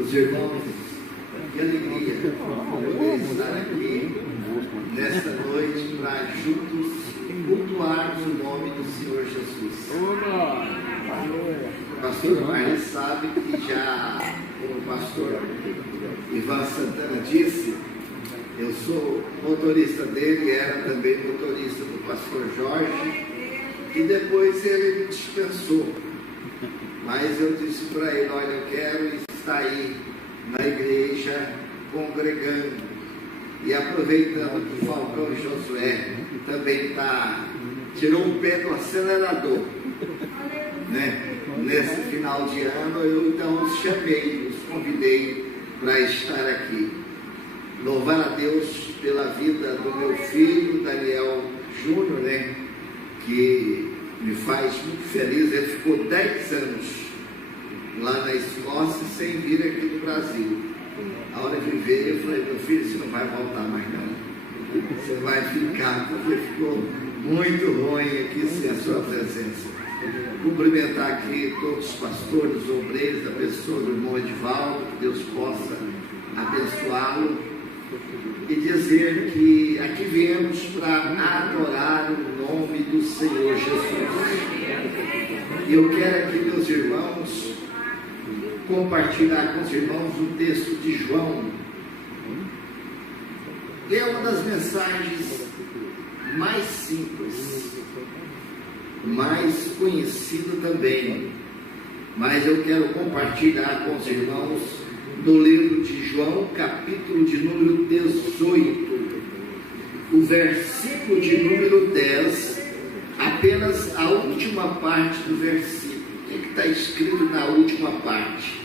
Os irmãos, que alegria poder estar aqui nesta noite para juntos cultuarmos o nome do Senhor Jesus. O pastor Marli sabe que já, como o pastor Ivan Santana disse, eu sou motorista dele e era também motorista do pastor Jorge, e depois ele me dispensou. Mas eu disse para ele: olha, eu quero estar aí na igreja congregando. E aproveitando que o Falcão Josué também tirou o pé do acelerador, né? Nesse final de ano, eu então os chamei, os convidei para estar aqui. Louvar a Deus pela vida do meu filho, Daniel Júnior, né? Que me faz muito feliz. Ele ficou 10 anos lá na Escócia sem vir aqui no Brasil. A hora de ver, eu falei: meu filho, você não vai voltar mais não, você vai ficar, porque ficou muito ruim aqui sem a sua presença. Cumprimentar aqui todos os pastores, obreiros, a pessoa do irmão Edivaldo, que Deus possa abençoá-lo, e dizer que aqui viemos para adorar o nome do Senhor Jesus. E eu quero aqui, meus irmãos, compartilhar com os irmãos o texto de João. É uma das mensagens mais simples, mais conhecida também, mas eu quero compartilhar com os irmãos no livro de João, capítulo de número 18, o versículo de número 10, apenas a última parte do versículo. O que está escrito na última parte?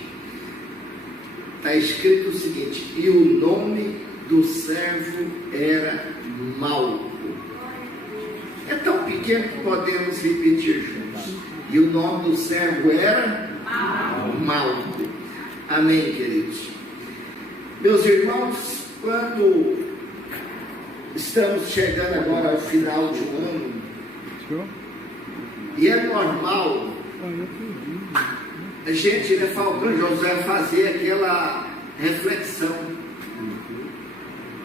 Está escrito o seguinte: e o nome do servo era Malco. É tão pequeno que podemos repetir juntos. E o nome do servo era Malco. Amém, queridos? Meus irmãos, quando estamos chegando agora ao final de um ano, e é normal a gente, né, Falcão José, fazer aquela reflexão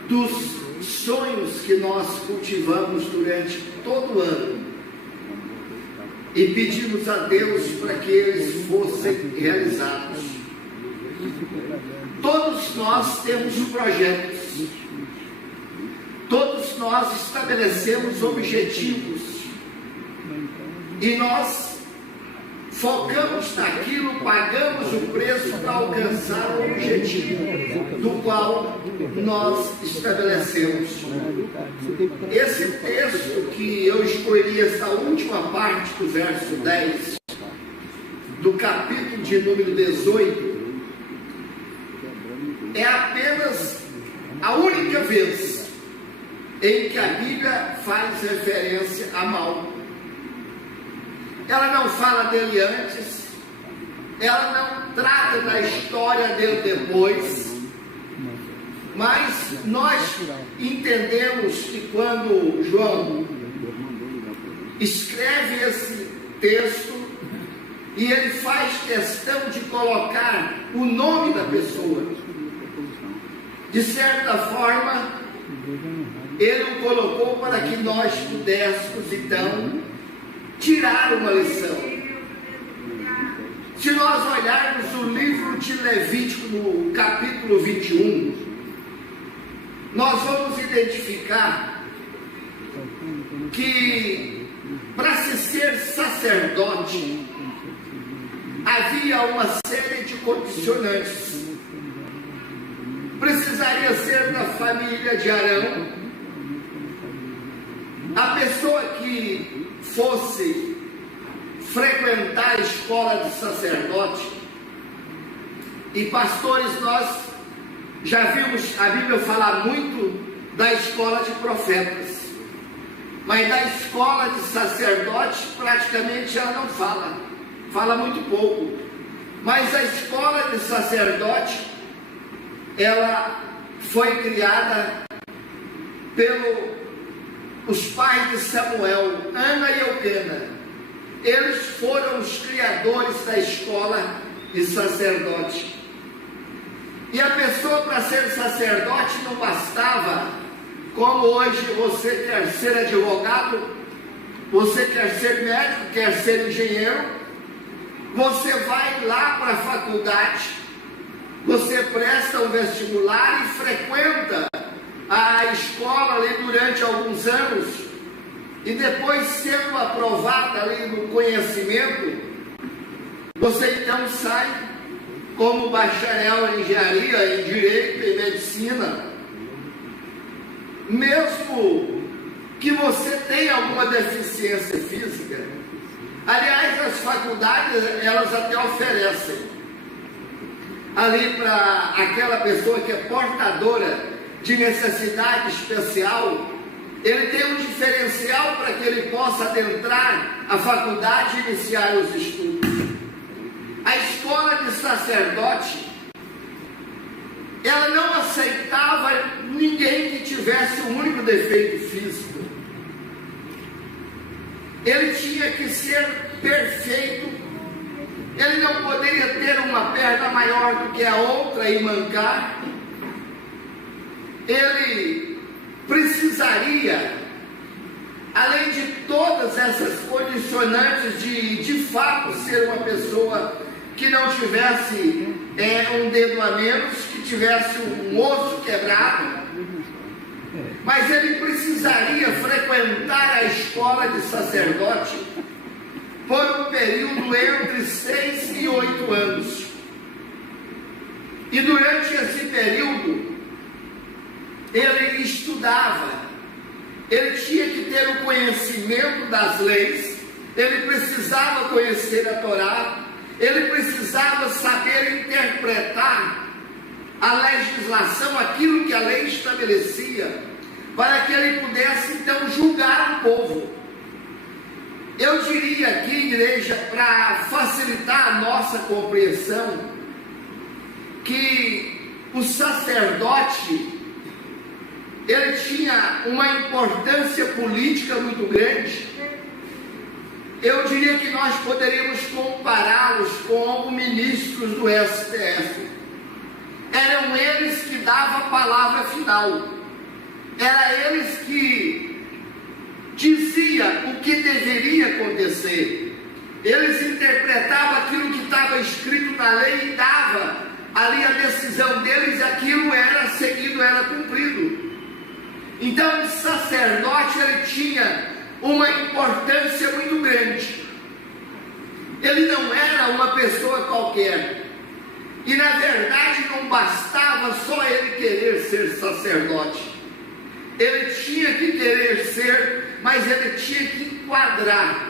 dos sonhos que nós cultivamos durante todo o ano e pedimos a Deus para que eles fossem realizados. Todos nós temos projetos, todos nós estabelecemos objetivos e nós focamos naquilo, pagamos o preço para alcançar o objetivo do qual nós estabelecemos. Esse texto que eu escolhi, essa última parte do verso 10 do capítulo de número 18, é apenas a única vez em que a Bíblia faz referência a Malco. Ela não fala dele antes, ela não trata da história dele depois, mas nós entendemos que quando João escreve esse texto e ele faz questão de colocar o nome da pessoa, de certa forma ele o colocou para que nós pudéssemos então tirar uma lição. Se nós olharmos o livro de Levítico no capítulo 21, nós vamos identificar que para se ser sacerdote havia uma série de condicionantes. Precisaria ser da família de Arão. A pessoa que fosse frequentar a escola de sacerdote, e pastores, nós já vimos a Bíblia falar muito da escola de profetas, mas da escola de sacerdote praticamente ela não fala muito pouco. Mas a escola de sacerdote, ela foi criada pelos pais de Samuel, Ana e Eucana. Eles foram os criadores da escola de sacerdote. E a pessoa, para ser sacerdote, não bastava, como hoje você quer ser advogado, você quer ser médico, quer ser engenheiro, você vai lá para a faculdade, você presta um vestibular e frequenta a escola ali durante alguns anos, e depois, sendo aprovada ali no conhecimento, você então sai como bacharel em engenharia, em direito, em medicina. Mesmo que você tenha alguma deficiência física, aliás, as faculdades, elas até oferecem ali para aquela pessoa que é portadora de necessidade especial, ele tem um diferencial para que ele possa adentrar a faculdade e iniciar os estudos. A escola de sacerdote, ela não aceitava ninguém que tivesse um único defeito físico. Ele tinha que ser perfeito. Ele não poderia ter uma perna maior do que a outra e mancar. Ele precisaria, além de todas essas condicionantes de fato ser uma pessoa que não tivesse um dedo a menos, que tivesse um osso quebrado, mas ele precisaria frequentar a escola de sacerdote por um período entre 6 e 8 anos. E durante esse período, ele estudava, ele tinha que ter o conhecimento das leis, ele precisava conhecer a Torá, ele precisava saber interpretar a legislação, aquilo que a lei estabelecia, para que ele pudesse então julgar o povo. Eu diria aqui, igreja, para facilitar a nossa compreensão, que o sacerdote, ele tinha uma importância política muito grande. Eu diria que nós poderíamos compará-los com ministros do STF. Eram eles que davam a palavra final. Eram eles que diziam o que deveria acontecer. Eles interpretavam aquilo que estava escrito na lei e davam ali a decisão deles, aquilo era seguido, era cumprido. Então o sacerdote, ele tinha uma importância muito grande. Ele não era uma pessoa qualquer. E na verdade não bastava só ele querer ser sacerdote. Ele tinha que querer ser, mas ele tinha que enquadrar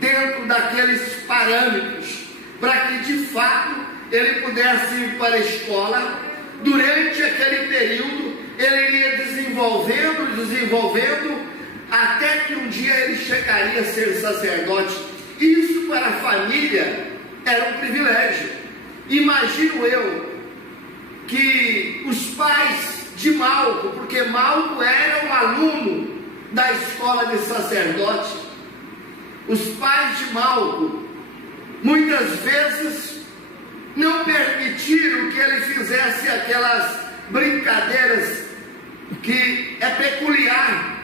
dentro daqueles parâmetros, para que de fato ele pudesse ir para a escola. Durante aquele período ele iria desenvolvendo, até que um dia ele chegaria a ser sacerdote. Isso para a família era um privilégio. Imagino eu que os pais de Malco, porque Malco era um aluno da escola de sacerdote, os pais de Malco muitas vezes não permitiram que ele fizesse aquelas brincadeiras que é peculiar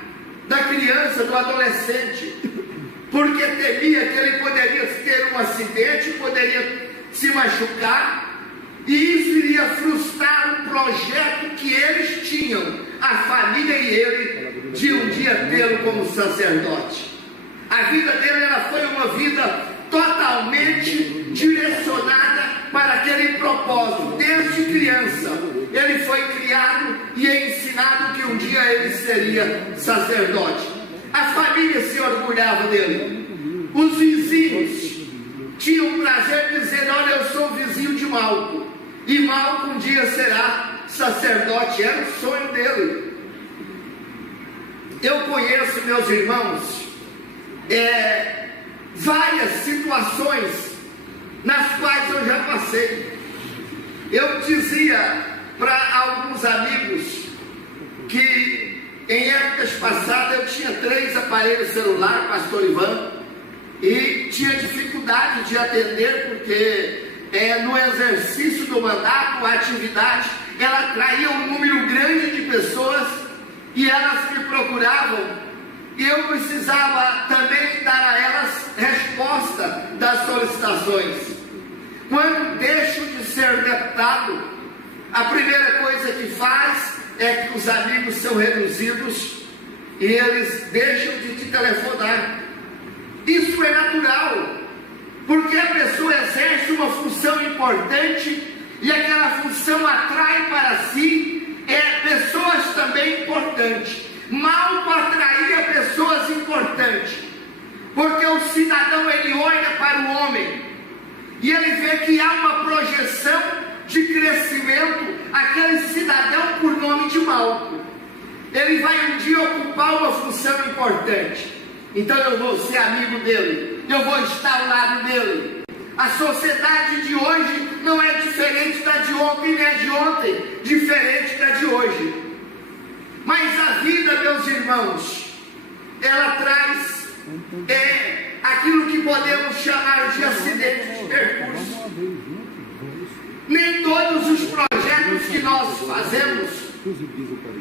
da criança, do adolescente, porque temia que ele poderia ter um acidente, poderia se machucar, e isso iria frustrar um projeto que eles tinham, a família e ele, de um dia tê-lo como sacerdote. A vida dele foi uma vida totalmente direcionada para aquele propósito. Desde criança ele foi criado e ensinado que um dia ele seria sacerdote. A família se orgulhava dele. Os vizinhos tinham o prazer de dizer: olha, eu sou vizinho de Malco, e Malco um dia será sacerdote. Era o sonho dele. Eu conheço, meus irmãos, várias situações nas quais eu já passei. Eu dizia para alguns amigos que em épocas passadas eu tinha 3 aparelhos celular, pastor Ivan, e tinha dificuldade de atender porque no exercício do mandato, a atividade, ela atraía um número grande de pessoas e elas me procuravam. E eu precisava também dar a elas resposta das solicitações. Quando deixo de ser deputado, a primeira coisa que faz é que os amigos são reduzidos e eles deixam de te telefonar. Isso é natural, porque a pessoa exerce uma função importante e aquela função atrai para si pessoas também importantes. Malco atraía pessoas importantes, porque o cidadão ele olha para o homem e ele vê que há uma projeção de crescimento. Aquele cidadão, por nome de Malco, ele vai um dia ocupar uma função importante, então eu vou ser amigo dele, eu vou estar ao lado dele. A sociedade de hoje não é diferente da de ontem, nem é de ontem diferente da de hoje. Mas a vida, meus irmãos, ela traz aquilo que podemos chamar de acidente de percurso. Nem todos os projetos que nós fazemos,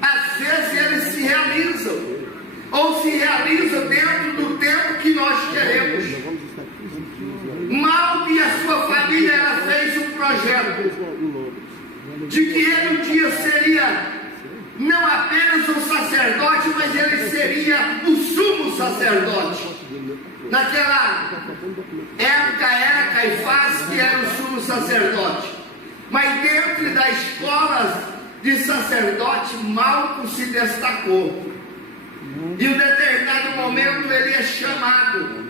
às vezes eles se realizam, ou se realizam dentro do tempo que nós queremos. Malco e a sua família, ela fez um projeto de que ele um dia seria não apenas um sacerdote, mas ele seria o sumo sacerdote. Naquela época era Caifás que era o sumo sacerdote, mas dentro da escola de sacerdote, Malco se destacou. E em um determinado momento ele é chamado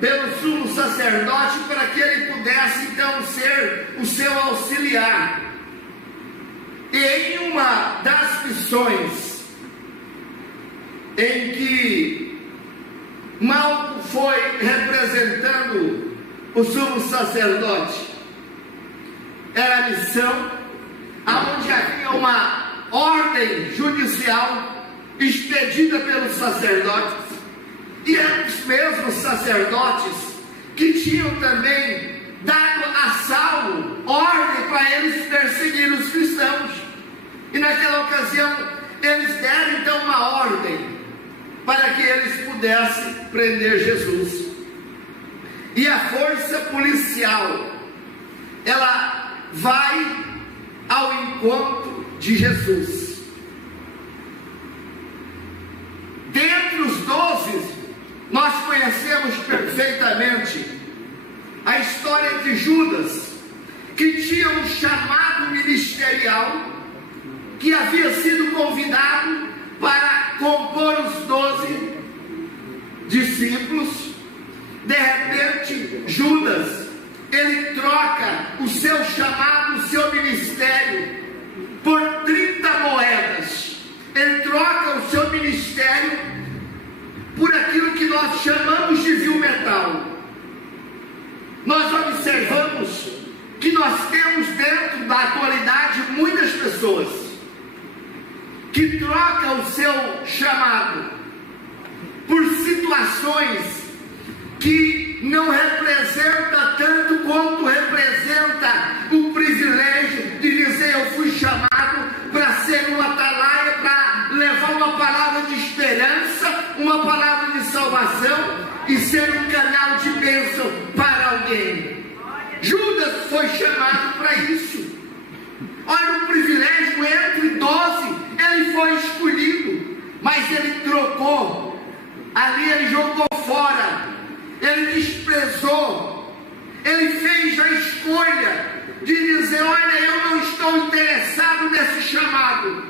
pelo sumo sacerdote para que ele pudesse então ser o seu auxiliar. E em uma das missões em que Malco foi representando o sumo sacerdote, era a missão onde havia uma ordem judicial expedida pelos sacerdotes, e eram os mesmos sacerdotes que tinham também dado a Saulo ordem para eles perseguir os cristãos. E naquela ocasião eles deram então uma ordem para que eles pudessem prender Jesus. E a força policial, ela vai ao encontro de Jesus. Dentre os 12, nós conhecemos perfeitamente a história de Judas, que tinha um chamado ministerial, que havia sido convidado para compor os 12 discípulos. De repente, Judas, ele troca o seu chamado, o seu ministério, por 30 moedas. Ele troca o seu ministério por aquilo que nós chamamos de vil metal. Nós observamos que nós temos dentro da atualidade muitas pessoas que trocam o seu chamado por situações que não representa tanto quanto representa o privilégio de dizer: eu fui chamado para ser um atalaia, para levar uma palavra de esperança, uma palavra de salvação e ser um canal de bênção para alguém. Judas foi chamado para isso. Olha o privilégio, entre 12 ele foi escolhido, mas ele trocou, ali ele jogou fora, ele desprezou, ele fez a escolha de dizer: olha, eu não estou interessado nesse chamado,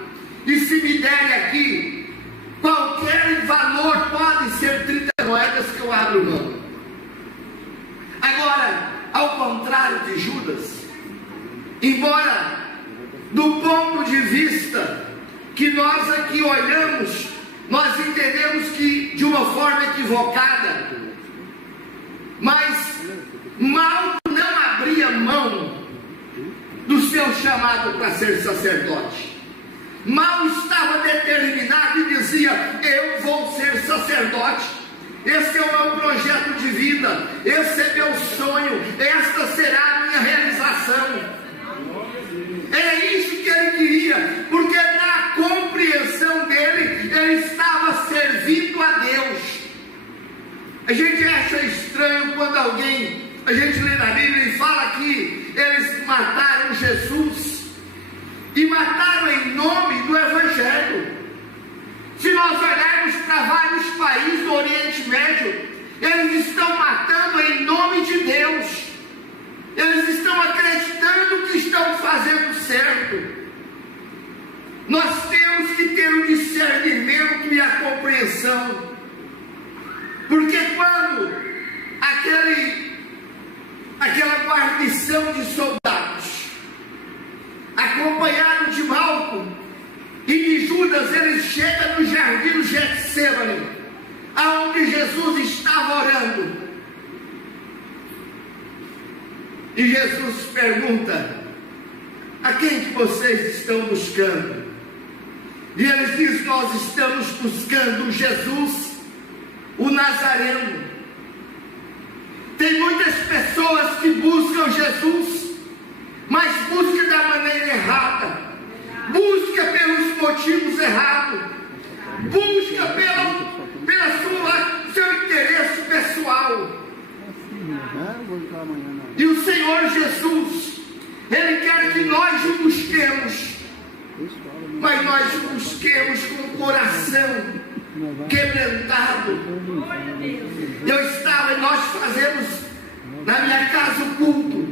e se me derem aqui qualquer valor, pode ser 30 moedas que eu abro mão. Agora, ao contrário de Judas, embora do ponto de vista que nós aqui olhamos, nós entendemos que de uma forma equivocada, mas Malco não abria mão do seu chamado para ser sacerdote. Malco estava determinado e dizia: eu vou ser sacerdote, esse é o meu projeto de vida, esse é meu sonho, esta será a A gente lê na Bíblia e fala que eles mataram Jesus e mataram em nome do Evangelho. Se nós olharmos para vários países do Oriente Médio, eles estão matando em nome de Deus. Eles estão acreditando que estão fazendo certo. Nós temos que ter o discernimento e a compreensão. Porque quando aquela guarnição de soldados, acompanhados de Malco e de Judas, eles chegam no jardim do Getsêmani, aonde Jesus estava orando. E Jesus pergunta: a quem que vocês estão buscando? E eles dizem: nós estamos buscando Jesus, o Nazareno. Tem muitas pessoas que buscam Jesus, mas busca da maneira errada, busca pelos motivos errados, busca pelo seu interesse pessoal. E o Senhor Jesus, Ele quer que nós o busquemos, mas nós o busquemos com o coração quebrantado. Nós fazemos na minha casa o culto,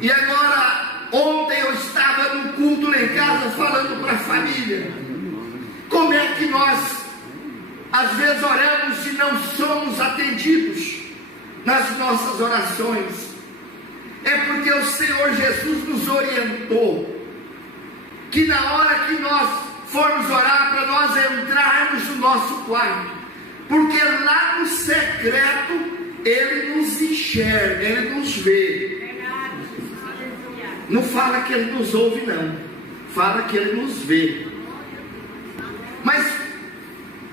e agora ontem eu estava no culto lá em casa falando para a família como é que nós às vezes oramos e não somos atendidos nas nossas orações. É porque o Senhor Jesus nos orientou que na hora que nós formos orar, para nós entrarmos no nosso quarto, porque lá no secreto Ele nos enxerga, Ele nos vê. Não fala que Ele nos ouve, não, fala que Ele nos vê. Mas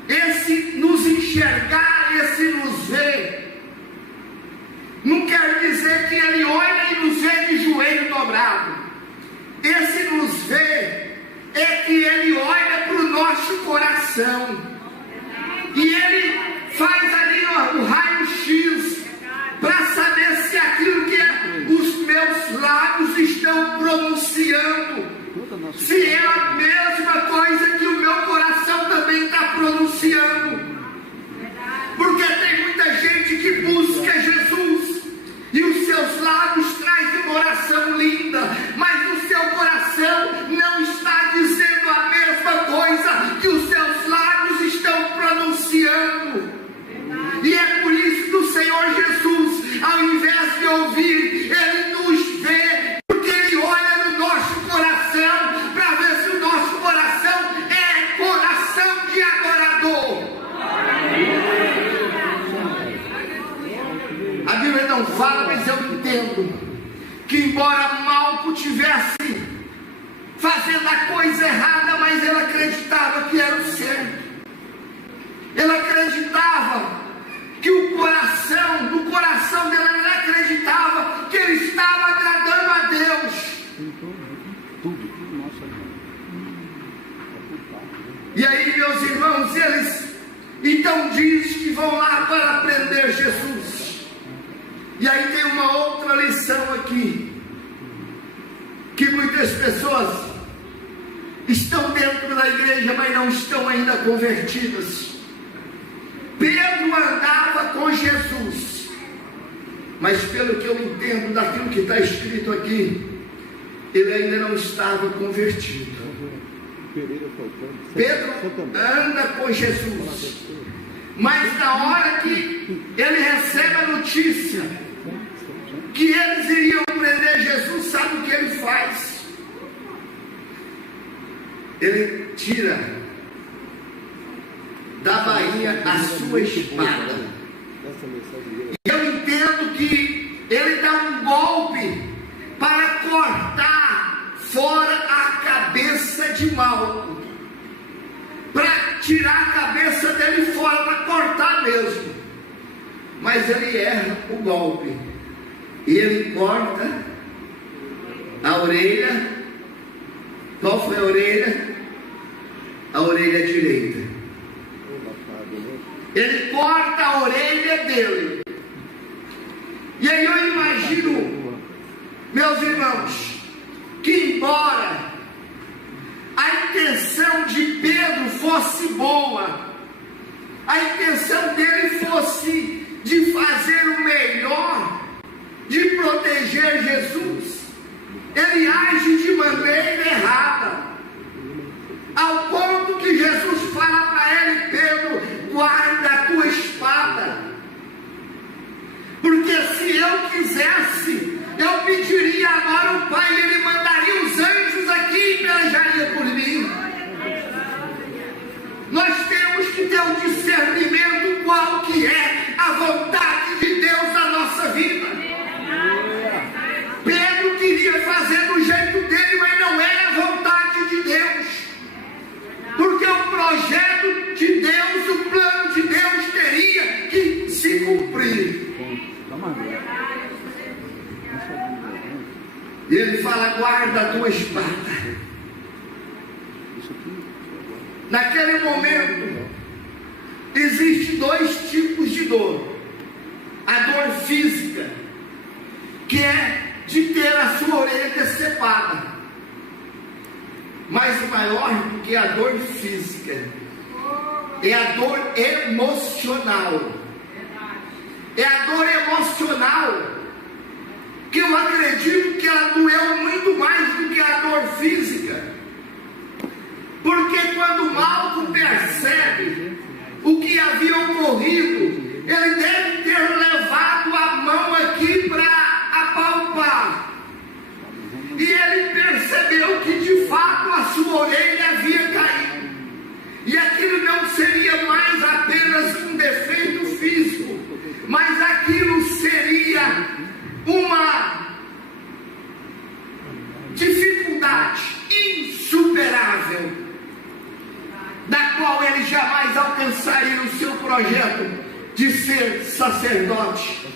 esse nos enxergar, esse nos ver, não quer dizer que Ele olha e nos vê de joelho dobrado. Esse nos ver é que Ele olha para o nosso coração, e Ele faz ali o raio-x para saber se aquilo que os meus lábios estão pronunciando, se é a mesma coisa que o meu coração também está pronunciando. Porque tem muita gente que busca Jesus e os seus lábios trazem uma oração linda, mas o seu coração não está dizendo a mesma coisa que os seus lábios estão pronunciando. E é por isso que o Senhor Jesus, ao invés de ouvir, Ele nos vê, porque Ele olha no nosso coração para ver se o nosso coração é coração de adorador. A Bíblia não fala, mas eu entendo que embora Malco tivesse fazendo a coisa errada, mas ele acreditava que era o certo. Ele acreditava que do coração dele, ele acreditava que ele estava agradando a Deus. E aí, meus irmãos, eles então diz que vão lá para prender Jesus. E aí tem uma outra lição aqui, que muitas pessoas estão dentro da igreja, mas não estão ainda convertidas. Pedro andava com Jesus, mas pelo que eu entendo daquilo que está escrito aqui, ele ainda não estava convertido. Pedro anda com Jesus, mas na hora que ele recebe a notícia que eles iriam prender Jesus, sabe o que ele faz? Ele tira da bainha a sua espada. E eu entendo que ele dá um golpe para cortar fora a cabeça de Malco, para tirar a cabeça dele fora, para cortar mesmo. Mas ele erra o golpe, e ele corta a orelha. Qual foi a orelha? A orelha direita. Ele corta a orelha dele. E aí eu meus irmãos, que embora a intenção de Pedro fosse boa, a intenção dele fosse de fazer o melhor, de proteger Jesus, ele age de maneira errada, ao ponto que Jesus fala para ele: Pedro, guarda a tua espada, porque se eu quisesse, eu pediria agora ao Pai, e Ele mandaria os anjos aqui e pelejaria por mim. Nós temos que ter um discernimento qual que é a vontade de Deus na nossa vida. Pedro queria fazer do jeito dele, mas não era a vontade de Deus, porque o projeto de Deus, o plano de Deus teria que se cumprir. E ele fala: guarda a tua espada. Naquele momento, existem dois tipos de dor: a dor física, que é de ter a sua orelha decepada, mas maior do que a dor física é a dor emocional. É a dor emocional que eu acredito que ela doeu muito mais do que a dor física, porque quando Malco percebe o que havia ocorrido, ele deve ter levado a mão aqui para apalpar, e ele percebeu que de fato a sua orelha havia caído, e aquilo não seria mais apenas um defeito físico, mas aquilo seria uma dificuldade insuperável, da qual ele jamais alcançaria o seu projeto de ser sacerdote.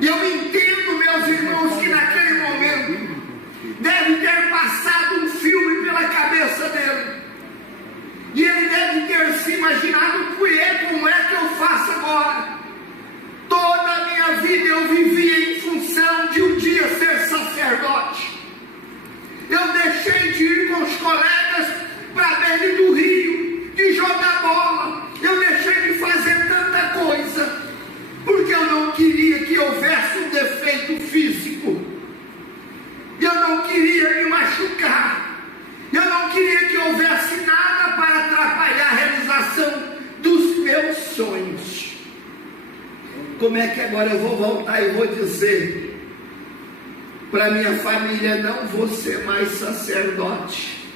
E eu entendo, meus irmãos, que naquele momento deve ter passado um filme pela cabeça dele, e ele deve ter se imaginado: como é que eu faço agora? Toda a minha vida eu vivia em função de um dia ser sacerdote. Eu deixei de ir com os colegas para a beira do rio, de jogar bola. Eu deixei de fazer tanta coisa, porque eu não queria que houvesse um defeito físico. Eu não queria me machucar. Eu não queria que houvesse nada para atrapalhar a realização dos meus sonhos. Como é que agora eu vou voltar e vou dizer para minha família: não vou ser mais sacerdote,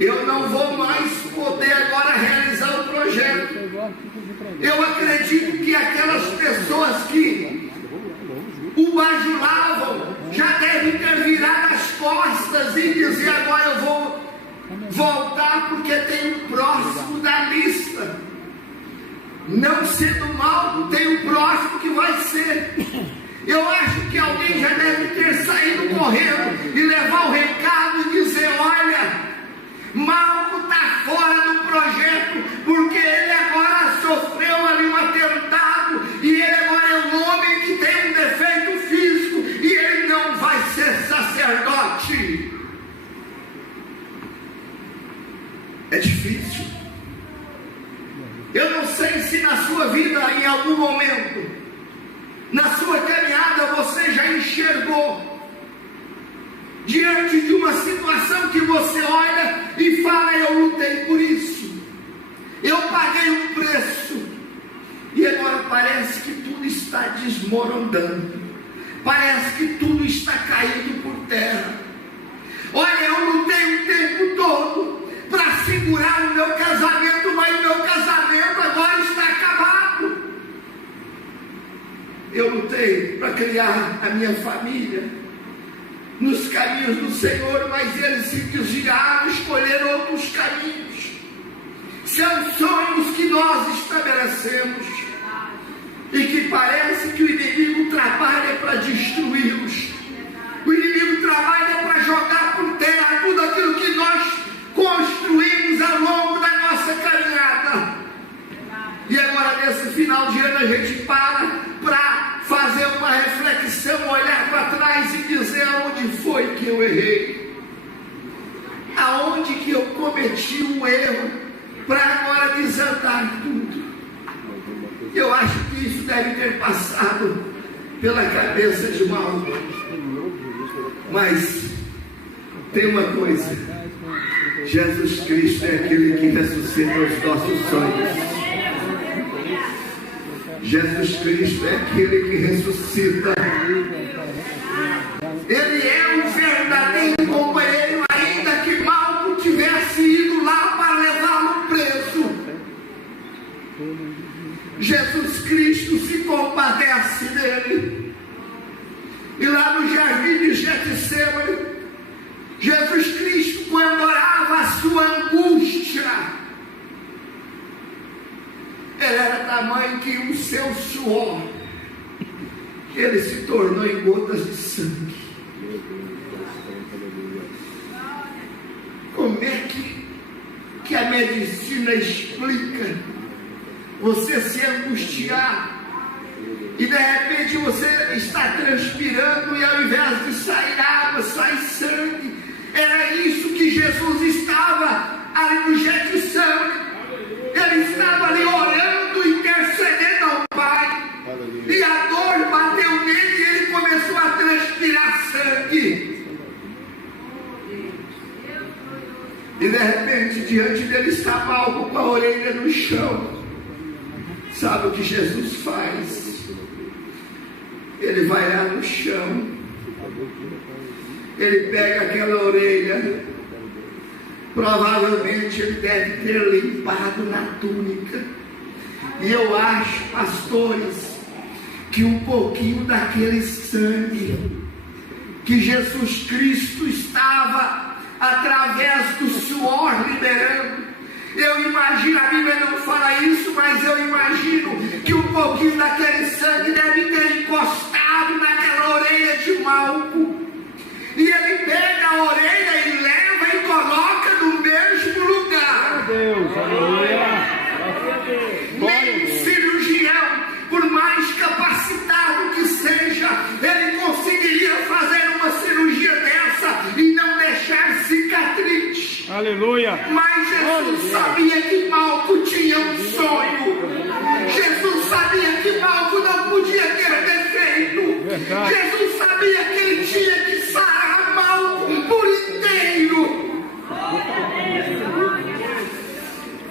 eu não vou mais poder agora realizar o projeto? Eu acredito que aquelas pessoas que o bajulavam já devem ter virado as costas e dizer: agora eu vou voltar porque tem o próximo da lista. Não sendo mal, tem o próximo que vai ser. Eu acho que alguém já deve ter saído correndo e levar o recado e dizer: olha, Malco está fora do projeto, porque ele agora sofreu ali um atentado, e ele agora é um homem que tem um defeito físico, e ele não vai ser sacerdote. É difícil. Eu não sei se na sua vida, em algum momento, na sua caminhada, você já enxergou diante de uma situação que você olha e fala: eu lutei por isso, eu paguei um preço, e agora parece que tudo está desmoronando, parece que tudo está caindo por terra. Olha, eu lutei o tempo todo para segurar o meu casamento, mas o meu casamento agora está acabado. Eu lutei para criar a minha família nos caminhos do Senhor, mas eles se desviaram, escolheram outros caminhos. São sonhos que nós estabelecemos e que parece que o inimigo trabalha para destruí-los. O inimigo trabalha para jogar por terra tudo aquilo que nós construímos ao longo da nossa caminhada. E agora nesse final de ano a gente para fazer uma reflexão, olhar para trás e dizer aonde foi que eu errei, aonde que eu cometi um erro, para agora desandar tudo. Eu acho que isso deve ter passado pela cabeça de Mauro. Mas tem uma coisa: Jesus Cristo é aquele que ressuscita os nossos sonhos. Jesus Cristo é aquele que ressuscita. Ele é um verdadeiro companheiro, ainda que Malco tivesse ido lá para levá-lo preso. Jesus Cristo se compadece dele. E lá no jardim de Getsemane, Jesus Cristo, quando orava a sua angústia, ele era tamanho que o seu suor, ele se tornou em gotas de sangue. Como é que a medicina explica você se angustiar e de repente você está transpirando e ao invés de sair água, sai sangue? Era isso que Jesus estava ali no Getsemane. Ele estava ali orando, intercedendo ao Pai, e a dor bateu nele e ele começou a transpirar sangue. E de repente, diante dele está Malco com a orelha no chão. Sabe o que Jesus faz? Ele vai lá no chão, ele pega aquela orelha. Provavelmente ele deve ter limpado na túnica. E eu acho, pastores, que um pouquinho daquele sangue que Jesus Cristo estava, através do suor, liberando. Eu imagino, a Bíblia não fala isso, mas eu imagino que um pouquinho daquele sangue deve ter encostado naquela orelha de Malco. E ele pega a orelha e leva e coloca no mesmo lugar. Deus, aleluia. Nem um cirurgião, por mais capacitado que seja, ele conseguiria fazer uma cirurgia dessa e não deixar cicatriz. Aleluia. Mas Jesus sabia que Malco tinha um sonho. Jesus sabia que Malco não podia ter defeito. Verdade. Jesus sabia que ele tinha que sarar Malco por inteiro.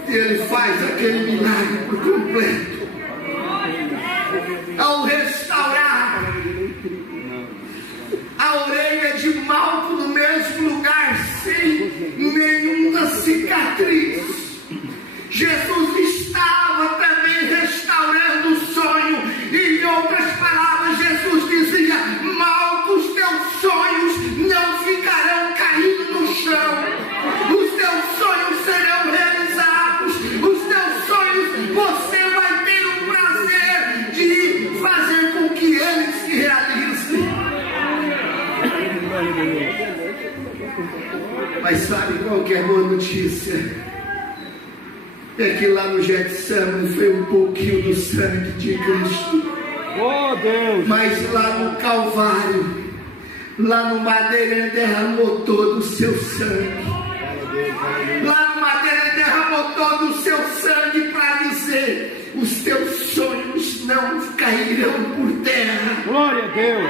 E ele faz aquele milagre por completo. Ao restaurar a orelha de Malco no mesmo lugar, sem nenhuma cicatriz, Jesus estava também restaurando o sonho. E em outras palavras, Jesus dizia: Malco, os teus sonhos não ficarão caídos no chão. Os teus sonhos serão realizados. Os teus sonhos, você vai ter o prazer de fazer com que eles se realizem. Mas sabe qual que é a boa notícia? É que lá no Getsemane foi um pouquinho do sangue de Cristo. Oh Deus! Mas lá no Calvário, lá no madeiro, ele derramou todo o seu sangue. Lá no madeiro, ele derramou todo o seu sangue para dizer: os teus sonhos não cairão por terra. Glória a Deus!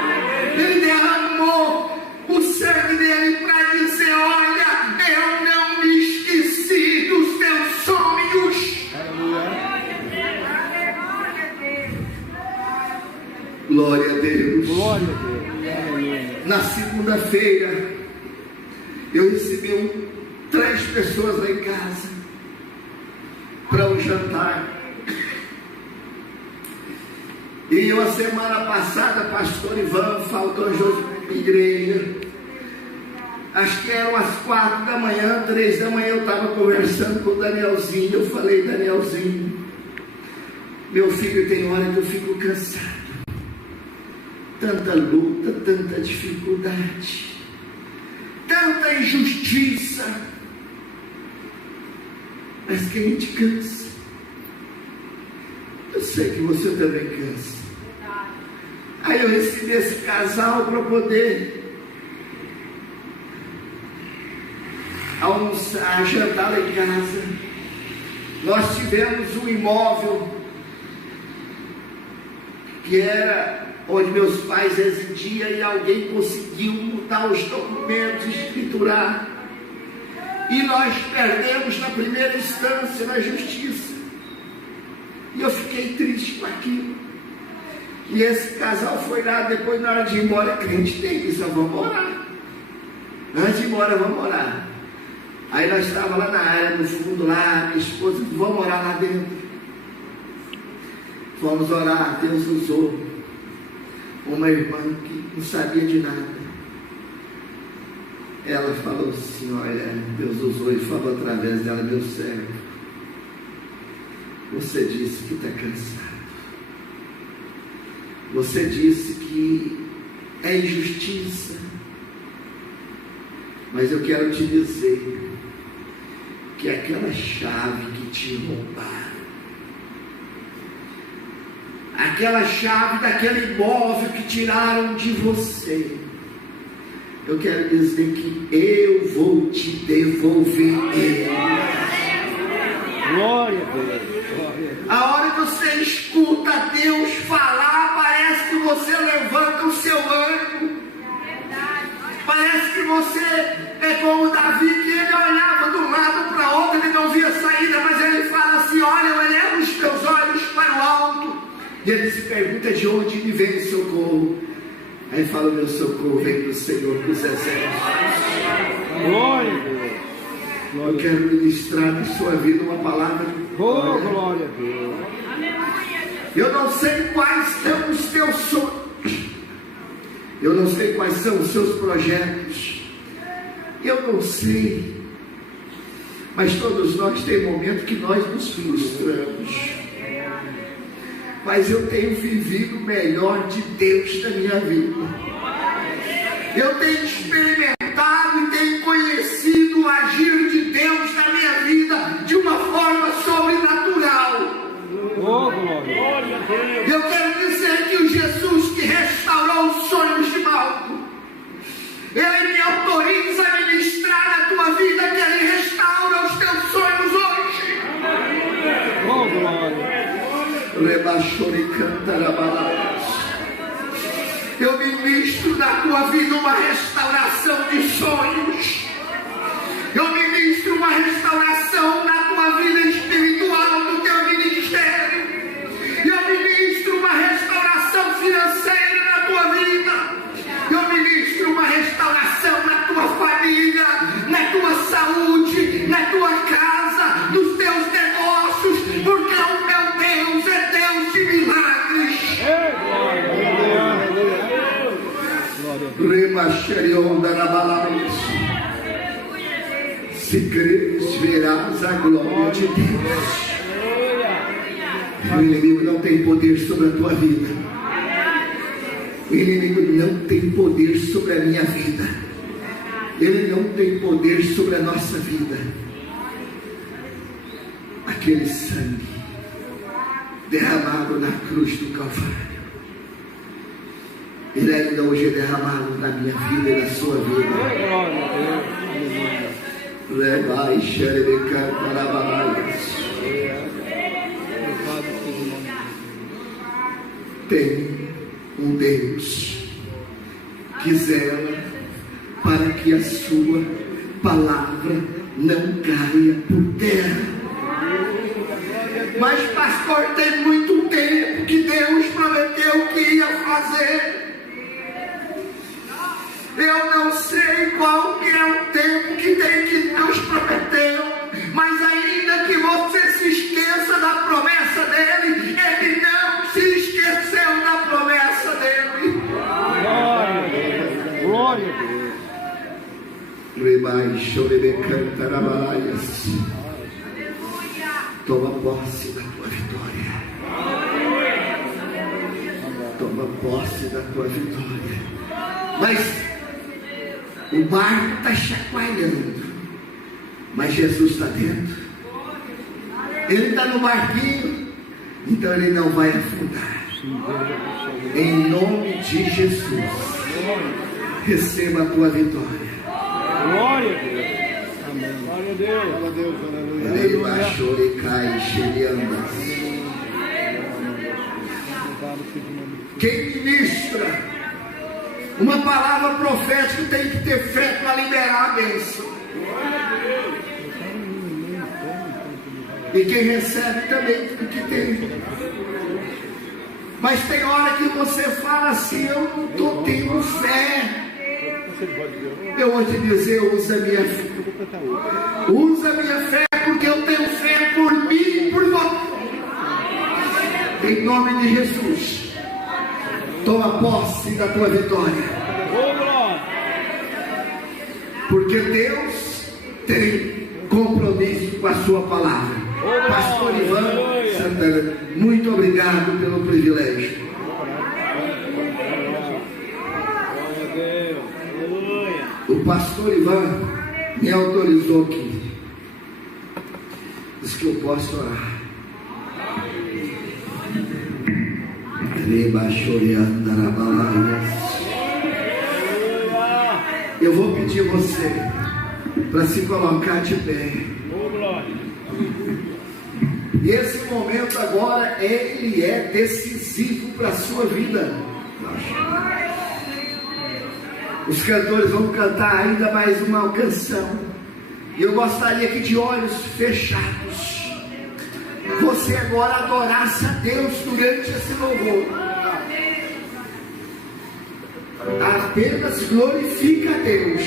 Ele derramou o sangue dele para dizer: olha, eu não me esqueci dos teus sonhos. Glória a Deus. Glória a Deus. Na segunda-feira, eu recebi 3 pessoas lá em casa para o jantar. E eu, a semana passada, pastor Ivan faltou a igreja. Acho que eram as 4 da manhã, 3 da manhã, eu estava conversando com o Danielzinho. Eu falei: Danielzinho, meu filho, tem hora que eu fico cansado. Tanta luta, tanta dificuldade, tanta injustiça, mas que a gente cansa. Eu sei que você também cansa. A Aí eu recebi esse casal para poder almoçar, jantar lá em casa. Nós tivemos um imóvel que era onde meus pais residiam e alguém conseguiu mudar os documentos, escriturar. E nós perdemos na primeira instância, na justiça. E eu fiquei triste com aquilo. E esse casal foi lá, depois na hora de ir embora, crente tem isso, vamos orar. Antes de ir embora, vamos orar. Aí nós estávamos lá na área, no fundo lá, minha esposa, vamos orar lá dentro. Fomos orar, Deus usou uma irmã que não sabia de nada. Ela falou assim, olha, Deus usou e falou através dela, meu servo, você disse que está cansado. Você disse que é injustiça. Mas eu quero te dizer que aquela chave que te roubaram, aquela chave daquele imóvel que tiraram de você, eu quero dizer que eu vou te devolver ele. Glória a Deus. A hora que você escuta Deus falar, parece que você levanta o seu ânimo. Parece que você é como Davi, que ele olhava de um lado para outro, ele não via saída, mas ele fala assim, olha, eu elevo os teus olhos para o alto. E ele se pergunta de onde me vem o socorro. Aí fala, meu socorro vem do Senhor dos Exércitos. Glória a Deus. Eu quero ministrar na sua vida uma palavra. Oh, glória a Deus. Eu não sei quais são os teus sonhos. Eu não sei quais são os seus projetos. Eu não sei. Mas todos nós temos momentos que nós nos frustramos. Mas eu tenho vivido o melhor de Deus na minha vida. Eu tenho experimentado e tenho conhecido o agir de Deus na minha vida de uma forma sobrenatural. Oh, glória a Deus. Eu quero dizer que o Jesus que restaurou os sonhos de Malco, Ele me autoriza a ministrar na tua vida que Ele restaura os teus sonhos hoje. Oh, glória. Eu ministro na tua vida uma restauração de sonhos. Eu ministro uma restauração na tua vida espiritual, no teu ministério. Eu ministro uma restauração financeira na tua vida. Eu ministro uma restauração na tua família, na tua saúde, na tua casa, nos teus negócios, porque o meu Deus é Deus de milagres. Se creres, verás a glória de Deus. O inimigo não tem poder sobre a tua vida. O inimigo não tem poder sobre a minha vida. Ele não tem poder sobre a nossa vida. Aquele sangue derramado na cruz do Calvário, ele ainda hoje é derramado na minha vida e na sua vida. Glória a Deus. Levai, xerebeca, parabalaias. Tem um Deus que zela para que a sua palavra não caia por terra. Mas pastor, tem muito tempo que Deus prometeu que ia fazer. Eu não sei qual que é o tempo que tem que Deus prometeu, mas ainda que você se esqueça da promessa dele, ele não se esqueceu da promessa dele. Glória a Deus. Glória a Deus. Rebaixo de cantarabaias. Toma posse da tua vitória. Toma posse da tua vitória. Mas o barco está chacoalhando, mas Jesus está dentro. Ele está no barquinho, então ele não vai afundar. Em nome de Jesus, receba a tua vitória. Glória a Deus. Amém. Glória a Deus. Glória a Deus. Quem ministra uma palavra profética tem que ter fé para liberar a bênção. E quem recebe também tem que ter. Mas tem hora que você fala assim: eu não estou tendo fé. Eu vou te dizer: usa a minha fé. Usa a minha fé, porque eu tenho fé por mim e por você. Em nome de Jesus, toma posse da tua vitória. Porque Deus tem compromisso com a sua palavra. Pastor Ivan Santana, muito obrigado pelo privilégio. O pastor Ivan me autorizou aqui. Diz que eu posso orar. Eu vou pedir você para se colocar de pé. E esse momento agora, ele é decisivo para a sua vida. Os cantores vão cantar ainda mais uma canção. E eu gostaria que de olhos fechados, você agora adorasse a Deus durante esse louvor. Apenas glorifica a Deus.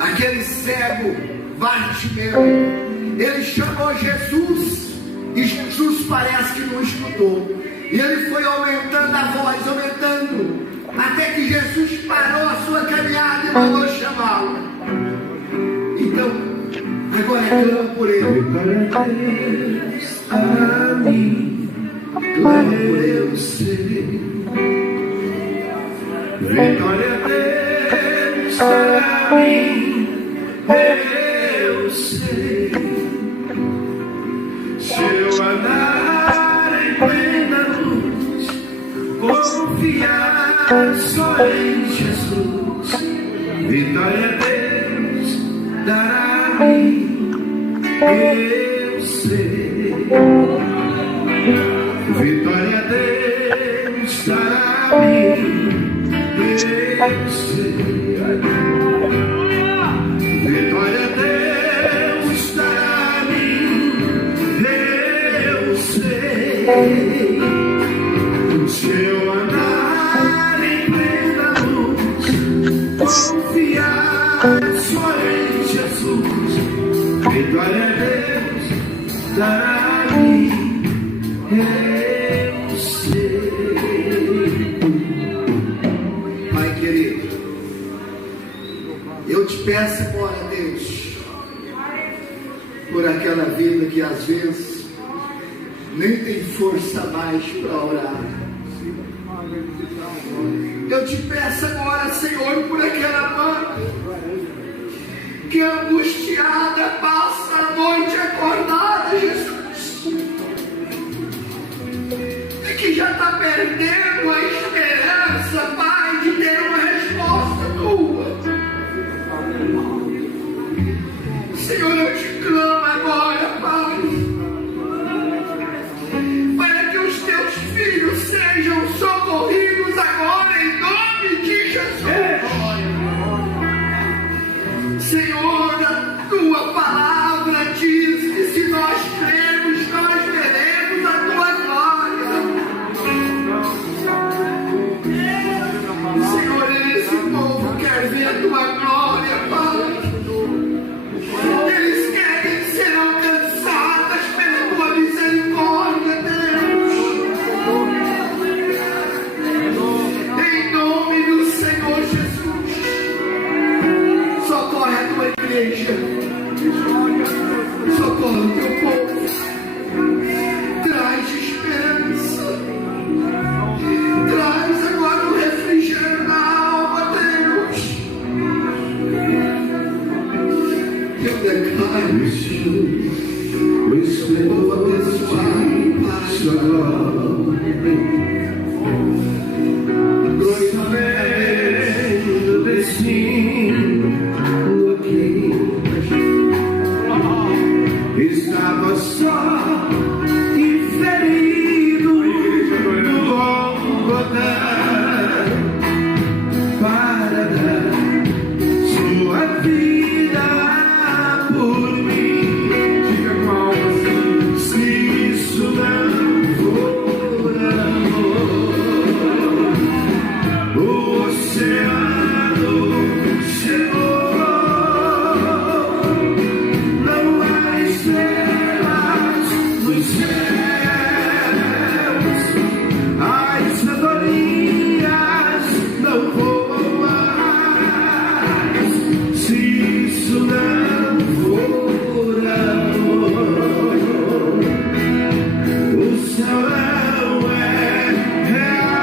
Aquele cego Bartimeu, ele chamou Jesus e Jesus parece que não escutou. E ele foi aumentando a voz, aumentando, até que Jesus parou a sua caminhada e mandou chamá-lo. Então, agora clama por ele. Clama por eu sei. Vitória a Deus para mim, eu sei. Se eu andar em plena luz, confiar só em Jesus, vitória a Deus dará a mim, eu sei. Vitória a Deus dará a mim, eu sei. Vitória a Deus dará a mim, eu sei. Se eu andar em plena luz, confiar só em Jesus, vitória a Deus dará a mim, eu sei. Pai querido, eu te peço agora, Deus, por aquela vida que às vezes nem tem força mais para orar. Eu te peço agora, Senhor, por aquela mãe que angustiada passa a noite acordada, Jesus, e que já está perdendo a esperança, Pai, de ter uma resposta tua. Senhor, eu te clamo agora, Pai, para que os teus filhos sejam socorridos agora, em nome de Jesus. Senhor, a tua palavra diz que se nós cremos, nós veremos a tua glória. Senhor, esse povo quer ver a tua glória, Pai. Eles querem ser alcançadas pela tua misericórdia, Deus. Em nome do Senhor Jesus, socorre a tua igreja, socorre o teu povo, traz esperança, traz agora o refrigério na alma, Deus. eu declaro o esplendor desse Pai, sua glória. Sabendo o destino aqui, estava só e ferido no Golgotha para dar sua vida por mim. Diga com a alma assim: se isso não for amor, o oceano chegou, não há estrelas nos céus, as andorinhas não voam mais, se isso não for amor, o céu não é real.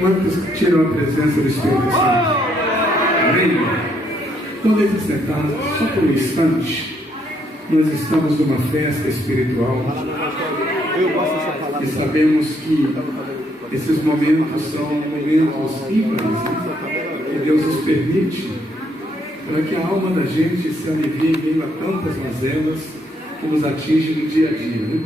Quantos tiram a presença do Espírito Santo? Amém? Quando eles sentados, só por um instante, nós estamos numa festa espiritual e sabemos que esses momentos são momentos ímpares, né? Que Deus nos permite para que a alma da gente se alivie em meio a tantas mazelas que nos atingem no dia a dia, né?